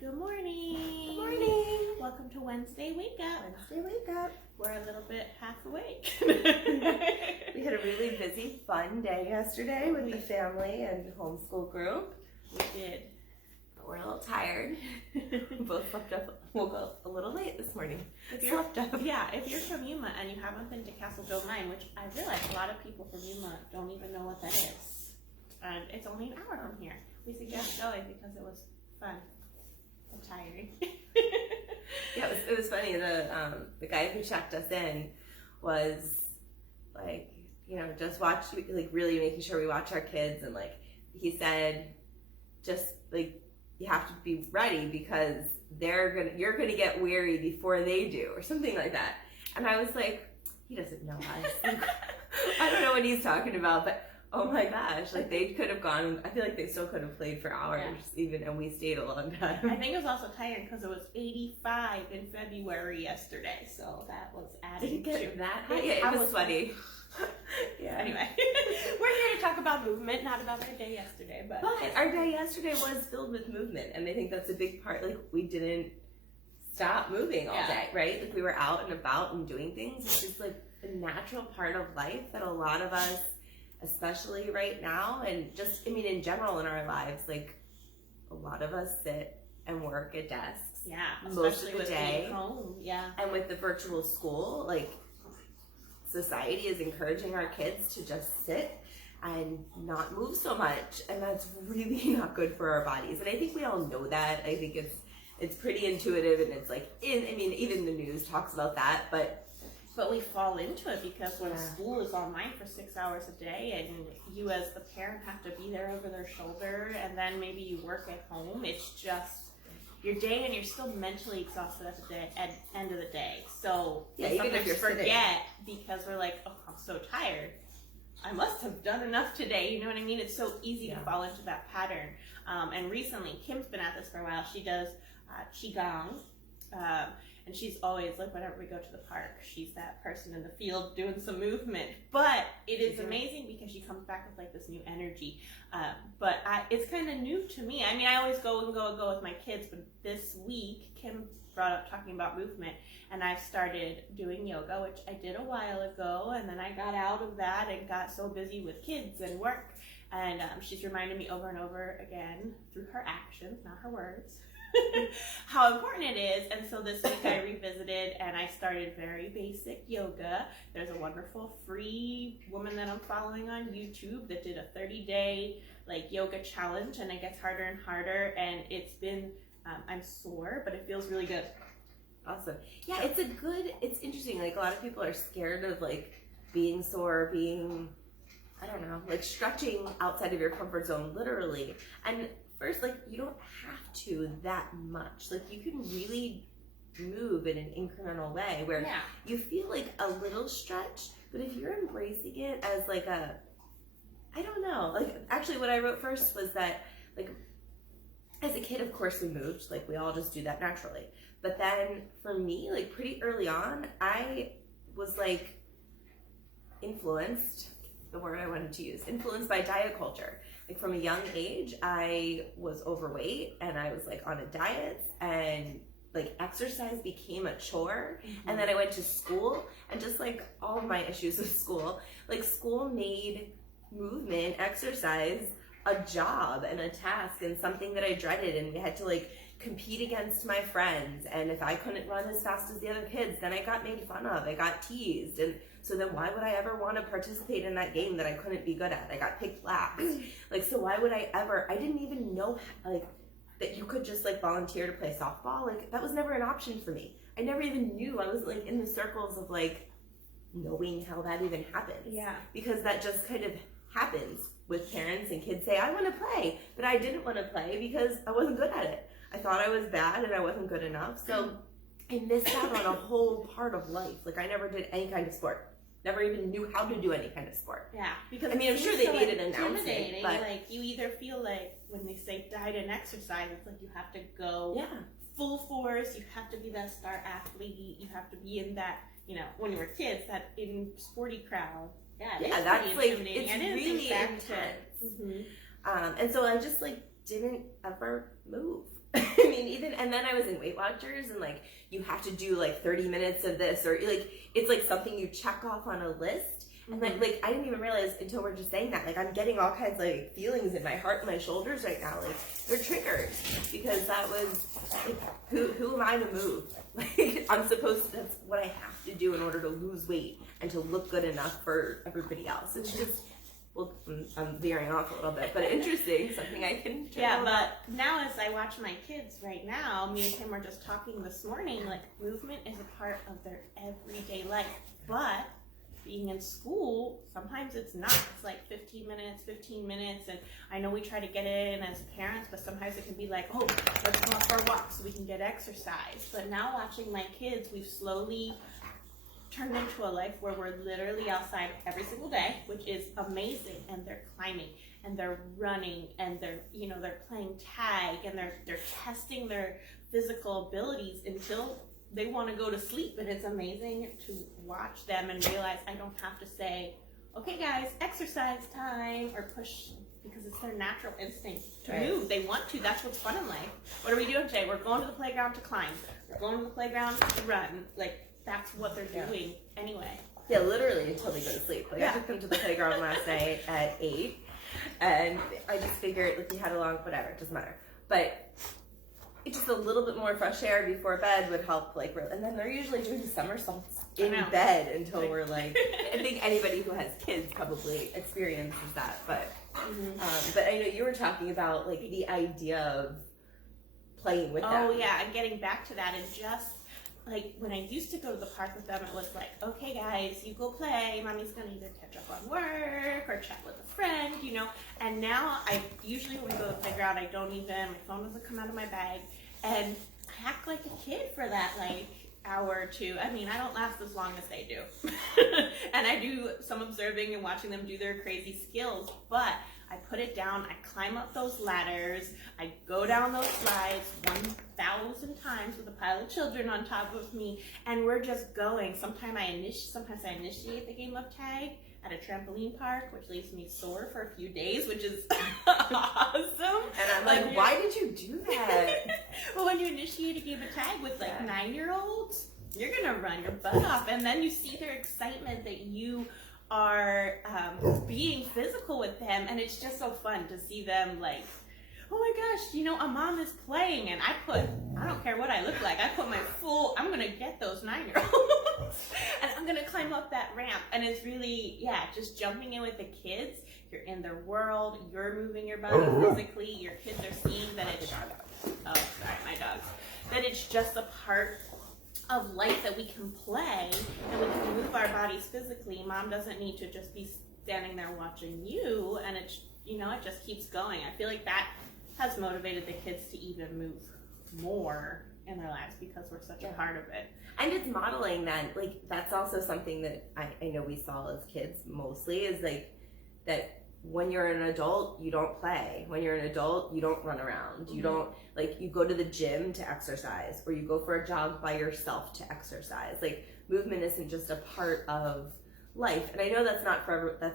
Good morning. Good morning. Welcome to Wednesday Wake Up. Wednesday Wake Up. We're a little bit half awake. We had a really busy, fun day yesterday with the family and homeschool group. We did. But we're a little tired. We both woke up a little late this morning. If you're from Yuma and you haven't been to Castle Joe Mine, which I realize a lot of people from Yuma don't even know what that is. And it's only an hour from here. We suggest going because it was fun. I'm tired. Yeah, it was funny. The guy who checked us in was like, just watch, like really making sure we watch our kids, and like he said, just like you have to be ready because you're gonna get weary before they do, or something like that. And I was like, he doesn't know us. Like, I don't know what he's talking about, but oh my gosh, like they could have gone, I feel like they still could have played for hours even, and we stayed a long time. I think it was also tired because it was 85 in February yesterday, so that was adding Did it get to that high? Yeah, it was sweaty. Yeah. Anyway, we're here to talk about movement, not about our day yesterday. But our day yesterday was filled with movement, and I think that's a big part. Like, we didn't stop moving all day, right? Like, we were out and about and doing things. It's just like a natural part of life that a lot of us, especially right now, and just, in general in our lives, like, a lot of us sit and work at desks. Yeah, most of the day. Being home. Yeah. And with the virtual school, like, society is encouraging our kids to just sit and not move so much, and that's really not good for our bodies. And I think we all know that. I think it's pretty intuitive, and it's like even the news talks about that, but we fall into it because when school is online for 6 hours a day, and you as the parent have to be there over their shoulder, and then maybe you work at home, it's just your day, and you're still mentally exhausted at the end of the day. So even if you're forget because we're like, oh, I'm so tired. I must have done enough today. You know what I mean? It's so easy to fall into that pattern. And recently, Kim's been at this for a while. She does Qigong. And she's always like, whenever we go to the park, she's that person in the field doing some movement. But it is amazing because she comes back with like this new energy. But it's kind of new to me. I always go with my kids, but this week Kim brought up talking about movement, and I've started doing yoga, which I did a while ago, and then I got out of that and got so busy with kids and work. And she's reminded me over and over again through her actions, not her words, how important it is. And so this week I revisited and I started very basic yoga. There's a wonderful free woman that I'm following on YouTube that did a 30-day like yoga challenge, and it gets harder and harder, and it's been I'm sore, but it feels really good. Awesome. Yeah, it's interesting. Like, a lot of people are scared of like being sore, I don't know, like stretching outside of your comfort zone, literally. And first, like, you don't have to that much. Like, you can really move in an incremental way where you feel like a little stretch, but if you're embracing it as like I don't know, like, actually what I wrote first was that, like, as a kid, of course, we moved, like, we all just do that naturally. But then for me, like, pretty early on, I was like influenced, the word I wanted to use, influenced by diet culture. Like, from a young age, I was overweight and I was like on a diet, and like exercise became a chore. And then I went to school, and just like all of my issues with school, like, school made movement, exercise, a job and a task and something that I dreaded, and we had to like compete against my friends, and if I couldn't run as fast as the other kids, then I got made fun of, I got teased, and so then why would I ever want to participate in that game that I couldn't be good at? I got picked last. Like, so why would I didn't even know like that you could just like volunteer to play softball. Like, that was never an option for me. I never even knew. I was like in the circles of like knowing how that even happens. Yeah. Because that just kind of happens with parents, and kids say, I want to play, but I didn't want to play because I wasn't good at it. I thought I was bad and I wasn't good enough. So I missed out on a whole part of life. Like, I never did any kind of sport. Never even knew how to do any kind of sport. Yeah, because I'm sure they made an announcement, but like, you either feel like when they say diet and exercise, it's like you have to go full force. You have to be that star athlete. You have to be in that, when you were kids, that in sporty crowd. Yeah, that's like, it's really intense. And so I just like didn't ever move. mean, even, and then I was in Weight Watchers, and like, you have to do like 30 minutes of this, or like, it's like something you check off on a list. And like I didn't even realize until we're just saying that, like, I'm getting all kinds of like feelings in my heart and my shoulders right now. Like, they're triggers, because that was like, who am I to move? Like, I'm supposed to, that's what I have to do in order to lose weight and to look good enough for everybody else. It's just, well, I'm veering off a little bit, but interesting, something I can but now as I watch my kids right now, me and Kim were just talking this morning, like, movement is a part of their everyday life, but being in school, sometimes it's not. It's like 15 minutes, and I know we try to get it in as parents, but sometimes it can be like, oh, let's go out for a walk so we can get exercise. But now watching my kids, we've slowly turned into a life where we're literally outside every single day, which is amazing, and they're climbing, and they're running, and they're playing tag, and they're testing their physical abilities until they want to go to sleep. And it's amazing to watch them and realize I don't have to say, okay guys, exercise time, or push, because it's their natural instinct to move. They want to. That's what's fun in life. What are we doing today? We're going to the playground to climb. We're going to the playground to run. Like, that's what they're doing anyway. Yeah, literally until they go to sleep. Like, I took them to the playground last night at 8, and I just figured, like, we had a long, whatever, it doesn't matter. But it's just a little bit more fresh air before bed would help, like, and then they're usually doing somersaults in bed until we're like, I think anybody who has kids probably experiences that, but I know you were talking about, like, the idea of playing with them. Oh yeah, I'm getting back to that, and just like when I used to go to the park with them, it was like, okay guys, you go play, mommy's gonna either catch up on work or chat with a friend, and now I usually, when we go to the playground, I don't even, my phone doesn't come out of my bag, and I act like a kid for that, like, hour or two. I mean, I don't last as long as they do. And I do some observing and watching them do their crazy skills, but I put it down, I climb up those ladders, I go down those slides 1,000 times with a pile of children on top of me, and we're just going. Sometimes I initiate the game of tag at a trampoline park, which leaves me sore for a few days, which is awesome. And I'm like, why did you do that? Well, when you initiate a game of tag with like 9-year-olds, you're gonna run your butt off, and then you see their excitement that you are being physical with them, and it's just so fun to see them like, oh my gosh, a mom is playing, and I don't care what I look like, I put my full, I'm gonna get those 9-year-olds and I'm gonna climb up that ramp. And it's really, just jumping in with the kids. You're in their world, you're moving your body physically, your kids are seeing that it's, that it's just a part of life, that we can play and we can move our bodies physically. Mom doesn't need to just be standing there watching you, and it's, it just keeps going. I feel like that has motivated the kids to even move more in their lives, because we're such a part of it. And it's modeling that, like, that's also something that I know we saw as kids mostly, is like that when you're an adult, you don't play. When you're an adult, you don't run around. You don't, like, you go to the gym to exercise, or you go for a jog by yourself to exercise. Like, movement isn't just a part of life. And I know that's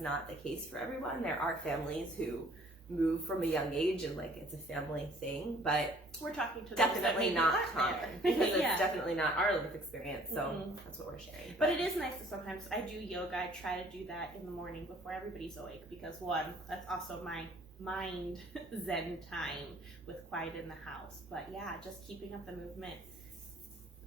not the case for everyone. There are families who move from a young age, and like, it's a family thing, but we're talking to definitely not common, because it's definitely not our life experience. So that's what we're sharing. But it is nice to sometimes, I do yoga, I try to do that in the morning before everybody's awake, because one, that's also my mind zen time with quiet in the house. But just keeping up the movement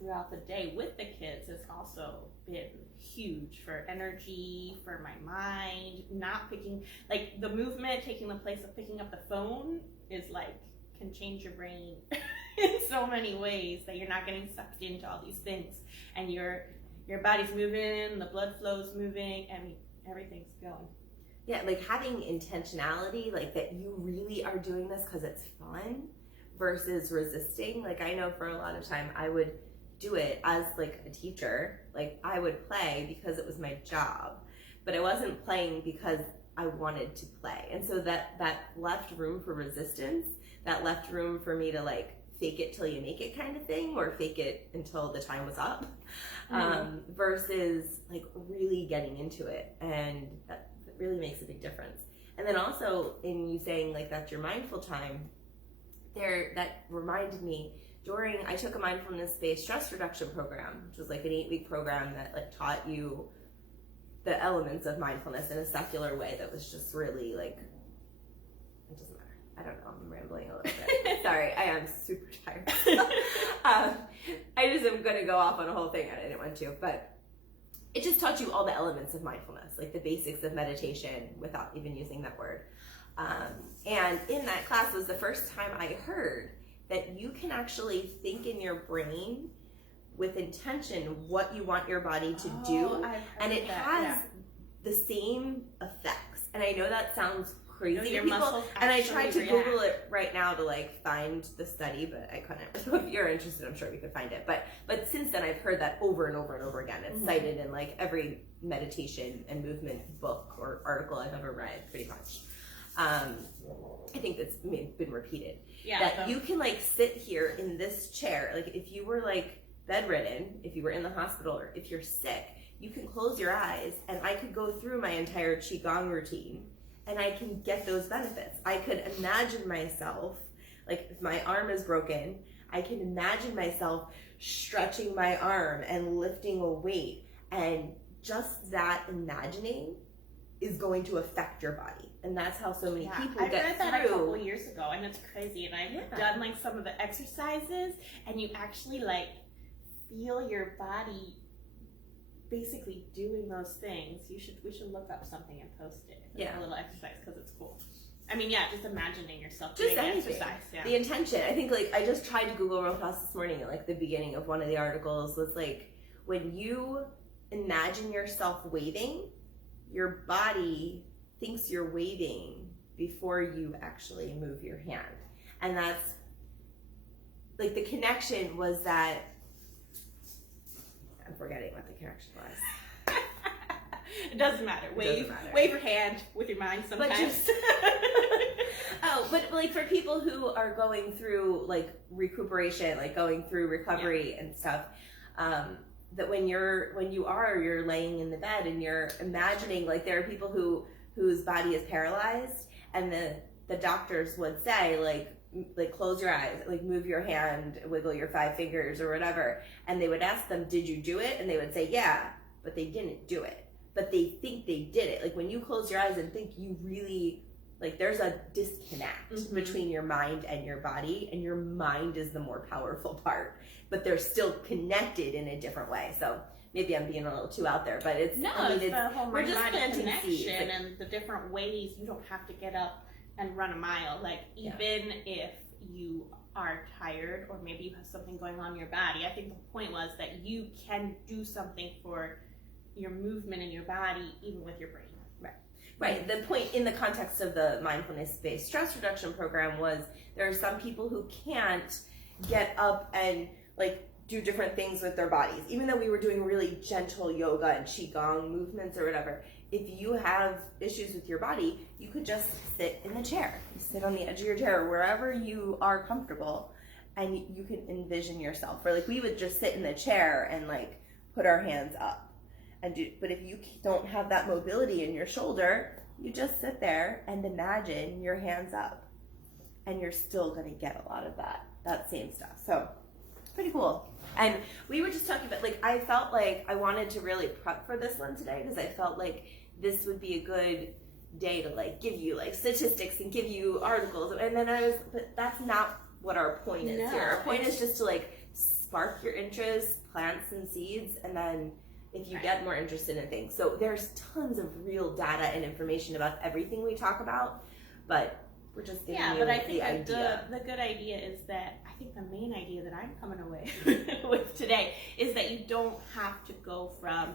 throughout the day with the kids has also been huge for energy, for my mind. Not picking, like, the movement taking the place of picking up the phone is like, can change your brain in so many ways, that you're not getting sucked into all these things, and your body's moving, the blood flow's moving, and everything's going. Yeah, like having intentionality, like that you really are doing this because it's fun versus resisting. Like, I know for a lot of time I would do it as like a teacher. Like, I would play because it was my job, but I wasn't playing because I wanted to play. And so that left room for resistance, that left room for me to like fake it till you make it kind of thing, or fake it until the time was up, versus like really getting into it. And that really makes a big difference. And then also in you saying like that's your mindful time, that reminded me, I took a mindfulness-based stress reduction program, which was like an 8-week program that like taught you the elements of mindfulness in a secular way that was just really like, it doesn't matter. I don't know, I'm rambling a little bit. Sorry, I am super tired. I just am going to go off on a whole thing, and I didn't want to, but it just taught you all the elements of mindfulness, like the basics of meditation without even using that word. And in that class was the first time I heard that you can actually think in your brain with intention what you want your body to do, and it has the same effects. And I know that sounds crazy to people, and I tried to Google it right now to like find the study, but I couldn't. So if you're interested, I'm sure we could find it. But since then, I've heard that over and over and over again. It's cited in like every meditation and movement book or article I've ever read, pretty much. I think that's been repeated. Yeah, that you can like sit here in this chair, like if you were like bedridden, if you were in the hospital, or if you're sick, you can close your eyes, and I could go through my entire Qigong routine, and I can get those benefits. I could imagine myself, like if my arm is broken, I can imagine myself stretching my arm and lifting a weight, and just that imagining is going to affect your body. And that's how so many people get through. I read that a couple years ago, and it's crazy. And I've done like some of the exercises, and you actually like feel your body basically doing those things. We should look up something and post it. A little exercise, because it's cool. I mean, just imagining yourself doing exercise. Yeah. The intention. I think like I just tried to Google real fast this morning, and like the beginning of one of the articles was like, when you imagine yourself waving, your body thinks you're waving before you actually move your hand. And that's like the connection was that, I'm forgetting what the connection was. It doesn't matter. Wave your hand with your mind sometimes. But like for people who are going through like recuperation, like going through recovery and stuff, that when you're laying in the bed and you're imagining, like there are people whose body is paralyzed, and the doctors would say like close your eyes, like move your hand, wiggle your 5 fingers or whatever, and they would ask them, did you do it? And they would say yeah, but they didn't do it, but they think they did it. Like when you close your eyes and think, you really, like there's a disconnect between your mind and your body, and your mind is the more powerful part, but they're still connected in a different way. So maybe I'm being a little too out there, but it's the whole we're just planting seeds, and the different ways. You don't have to get up and run a mile. Like even if you are tired, or maybe you have something going on in your body, I think the point was that you can do something for your movement in your body, even with your brain. Right. The point in the context of the mindfulness-based stress reduction program was there are some people who can't get up and like do different things with their bodies. Even though we were doing really gentle yoga and Qigong movements or whatever, if you have issues with your body, you could just sit in the chair. You sit on the edge of your chair, wherever you are comfortable, and you can envision yourself. Or like we would just sit in the chair and like put our hands up. But if you don't have that mobility in your shoulder, you just sit there and imagine your hands up, and you're still going to get a lot of that same stuff. So pretty cool. And we were just talking about, like, I felt like I wanted to really prep for this one today, because I felt like this would be a good day to like give you like statistics and give you articles. And then but that's not what our point is here. Our point is just to like spark your interest, plant some seeds, and then if you get more interested in things. So there's tons of real data and information about everything we talk about, but we're just giving you but I think the idea. The good idea is that, I think the main idea that I'm coming away with today is that you don't have to go from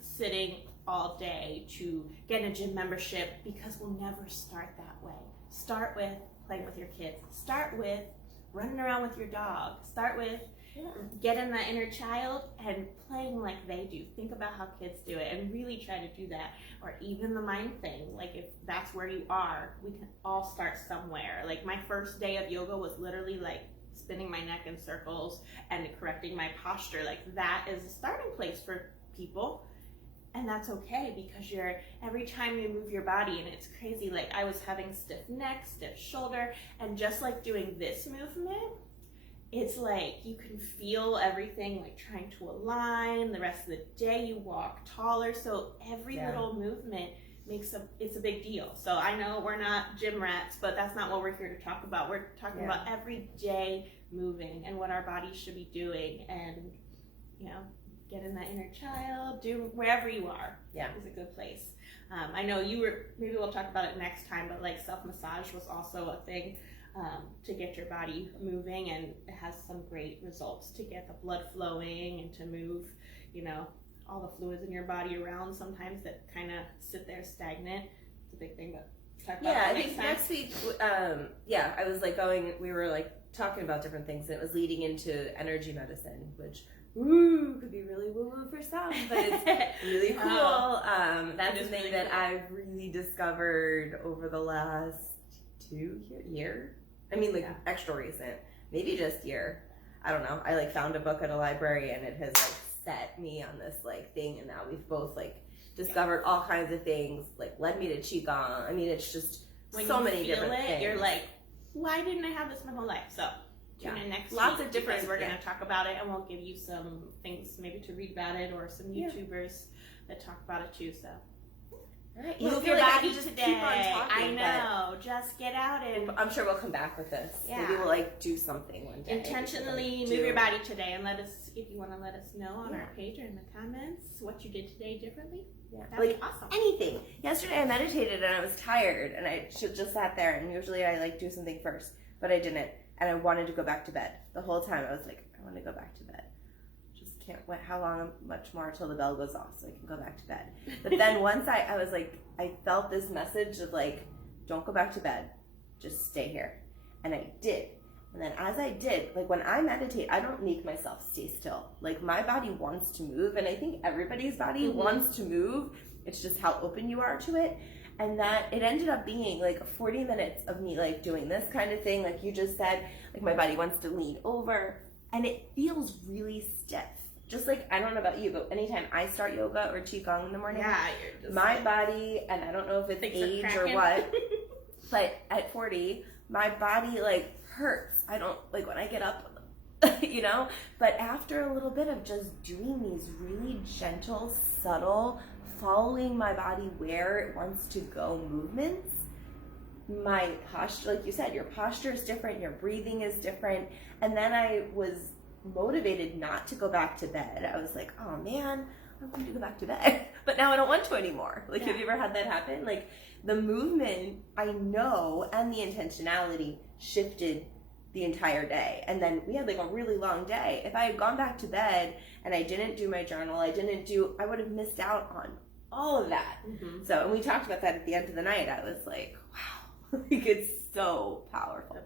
sitting all day to getting a gym membership, because we'll never start that way. Start with playing with your kids. Start with running around with your dog. Start with getting that inner child and playing like they do. Think about how kids do it and really try to do that. Or even the mind thing, like if that's where you are, we can all start somewhere. Like my first day of yoga was literally like spinning my neck in circles and correcting my posture. Like that is a starting place for people. And that's okay, because every time you move your body, and it's crazy, like I was having stiff neck, stiff shoulder, and just like doing this movement, it's like you can feel everything like trying to align. The rest of the day you walk taller. So every little movement it's a big deal. So I know we're not gym rats, but that's not what we're here to talk about. We're talking about every day moving and what our bodies should be doing, and get in that inner child, do wherever you are. Is a good place. I know maybe we'll talk about it next time, but like self-massage was also a thing to get your body moving, and it has some great results to get the blood flowing and to move, all the fluids in your body around sometimes that kind of sit there stagnant. It's a big thing, but talk about I think next week, I was like we were like talking about different things, and it was leading into energy medicine, which could be really woo-woo for some, but it's really cool. That's the thing that I've really discovered over the last 2 years. I mean, like extra recent, maybe just year. I don't know. I like found a book at a library, and it has like set me on this like thing, and now we've both like discovered all kinds of things, like led me to Qigong. I mean, it's just so many different things. You're like, why didn't I have this my whole life? So tune in next lots week, of different. Because we're going to talk about it, and we'll give you some things maybe to read about it, or some YouTubers that talk about it too. So all right. move your body today. Keep on talking, I know. Just get out and I'm sure we'll come back with this. Maybe we'll like do something one day. Intentionally move your body today, and let us, if you want to let us know on our page or in the comments what you did today differently. That'd be awesome. Anything. Yesterday I meditated and I was tired, and I just sat there, and usually I like do something first, but I didn't, and I wanted to go back to bed. The whole time I was like, I want to go back to bed. Just can't wait much more until the bell goes off so I can go back to bed. But then once I was like, I felt this message of like, don't go back to bed, just stay here. And I did. And then as I did, like when I meditate, I don't make myself stay still. Like my body wants to move, and I think everybody's body wants to move. It's just how open you are to it. And that it ended up being like 40 minutes of me like doing this kind of thing, like you just said, like my body wants to lean over, and it feels really stiff. Just like, I don't know about you, but anytime I start yoga or Qigong in the morning, you're just my body, and I don't know if it's age or what, but at 40, my body like hurts. I don't, like when I get up, but after a little bit of just doing these really gentle, subtle, following my body where it wants to go movements, my posture, like you said, your posture is different, your breathing is different. And then I was motivated not to go back to bed. I was like, oh man, I want to go back to bed, but now I don't want to anymore. Like, have you ever had that happen? Like the movement, I know, and the intentionality shifted the entire day. And then we had like a really long day. If I had gone back to bed and I didn't do my journal, I would have missed out on all of that. So, and we talked about that at the end of the night. I was like, wow, like it's so powerful.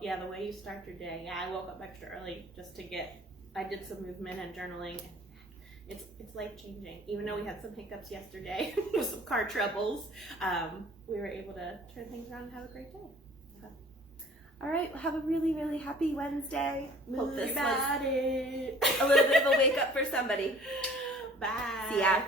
The way you start your day. I woke up extra early just to I did some movement and journaling. It's life changing. Even though we had some hiccups yesterday with some car troubles, we were able to turn things around and have a great day. All right, well, have a really, really happy Wednesday. Hope this was a a little bit of a wake up for somebody. Bye. See ya.